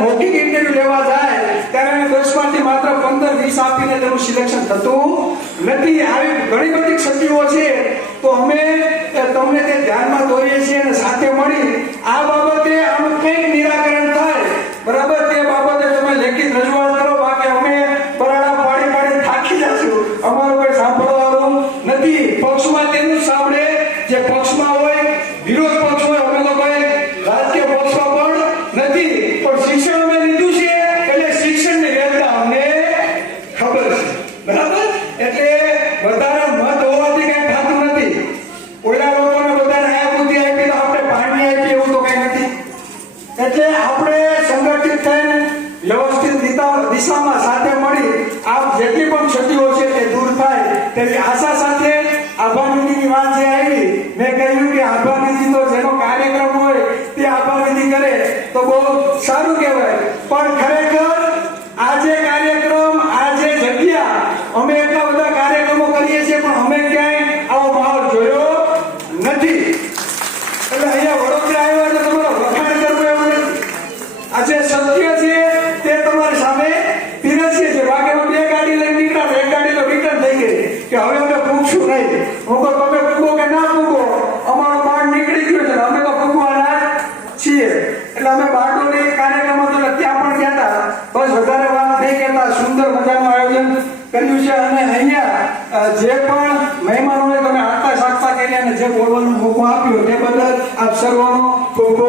મૌખિક ઇન્ટરવ્યુ લેવા જાય, ત્યારે અમે દસમાંથી માત્ર પંદર વીસ આપીને તેનું સિલેક્શન થતું નથી. આવી ઘણી બધી ક્ષતિઓ છે. તો અમે તમને તે ધ્યાનમાં દોરીએ છીએ અને સાથે મળી આ બાબતે આનું કંઈક નિરાકરણ થાય. બરાબર? તે બાબતે તમે લેખિત રજૂઆત કરો. બાકી અમે બરાડા પાડી પાડી થાકી જશું. અમારું કોઈ સાંભળવાનું નથી. પક્ષમાં તેનું સાંભળે. જે પક્ષમાં હોય વિરોધ પક્ષ હોય અમે લોકોએ રાજકીય પક્ષમાં પણ નથી પણ શિક્ષણ અમે લીધું છે એટલે શિક્ષણની વેદના અમને ખબર છે બરાબર એટલે વધારે મત હોવાથી કઈ થતું નથી ઓલા લોકોને બધાને આ બુદ્ધિ આપી તો આપણે પાણી આપીએ એવું તો કઈ નથી એટલે આપણે સંગઠિત થઈને વ્યવસ્થિત દિશા- દિશામાં સાથે મળી આ જેટલી પણ ક્ષતિઓ છે તે દૂર થાય તેવી આશા સાથે આભાનિધિની વાત જે આવી, મેં કહ્યું કે આભાનિધિ તો જેનો કાર્યક્રમ હોય તે આભાનિધિ કરે તો બહુ સારું કહેવાય. પણ ખરેખર આ જે કાર્યક્રમ આ જે જગ્યા અમે એટલા બધા કાર્યક્રમો કરીએ છીએ પણ અમે ક્યાંય આવો માહોલ જોયો નથી એટલે અહીંયા વડોદરા આવ્યા એટલે તમારો વખાણ કરવું એવું નથી આ જે સત્ય તે તમારી સામે પીરસીએ છે બાકી અમે બે ગાડી લઈને નીકળ્યા એક ગાડી તો રિટર્ન થઈ ગઈ. કે હવે અમે પૂછશું નહીં. હું કહું, તમે પૂગો કે ના પૂગો? અમારો બાળ નીકળી ગયો છે અમે તો પૂગવાના છીએ. ગયા બસ વધારે વાત નહીં કહેતા સુંદર મજાનું આયોજન કર્યું છે. અને અહીંયા જે પણ મહેમાનોને તમે આટલા સાક્ષા જે બોલવાનું મોકો આપ્યો, તે બદલ આપ સર્વનો ખૂબ